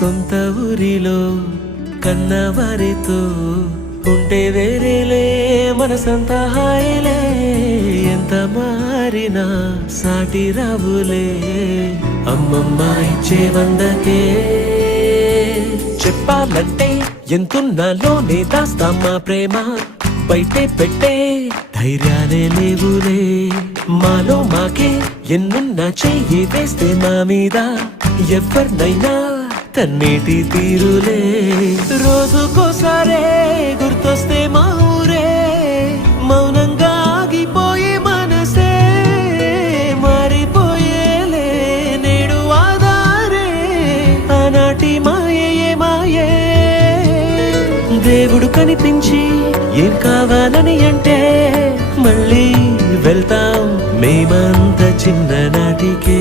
సొంత ఊరిలో కన్నవారితో ఉంటే వేరేలే మనసంతా హాయిలే ఎంత మారినా సాటి రావులే అమ్మమ్మ ఇచ్చే వందకే చెప్పాలంటే ఎంతున్నాలోనే దాస్తామా ప్రేమ బయటే పెట్టే ధైర్యాలే లేవులే మాలో మాకే ఎన్నున్నా చెయ్యి వేస్తే మా మీద ఎవరినైనా తన్నేటి తీరులే రోజుకోసారే గుర్తొస్తే మా ఊరే మౌనంగా ఆగిపోయే మనసే మారిపోయేలే నేడు ఆధారే ఆనాటి మాయే మాయే దేవుడు కనిపించి ఏం కావాలని అంటే మళ్ళీ వెళ్తాం మేమంత చిన్ననాటికే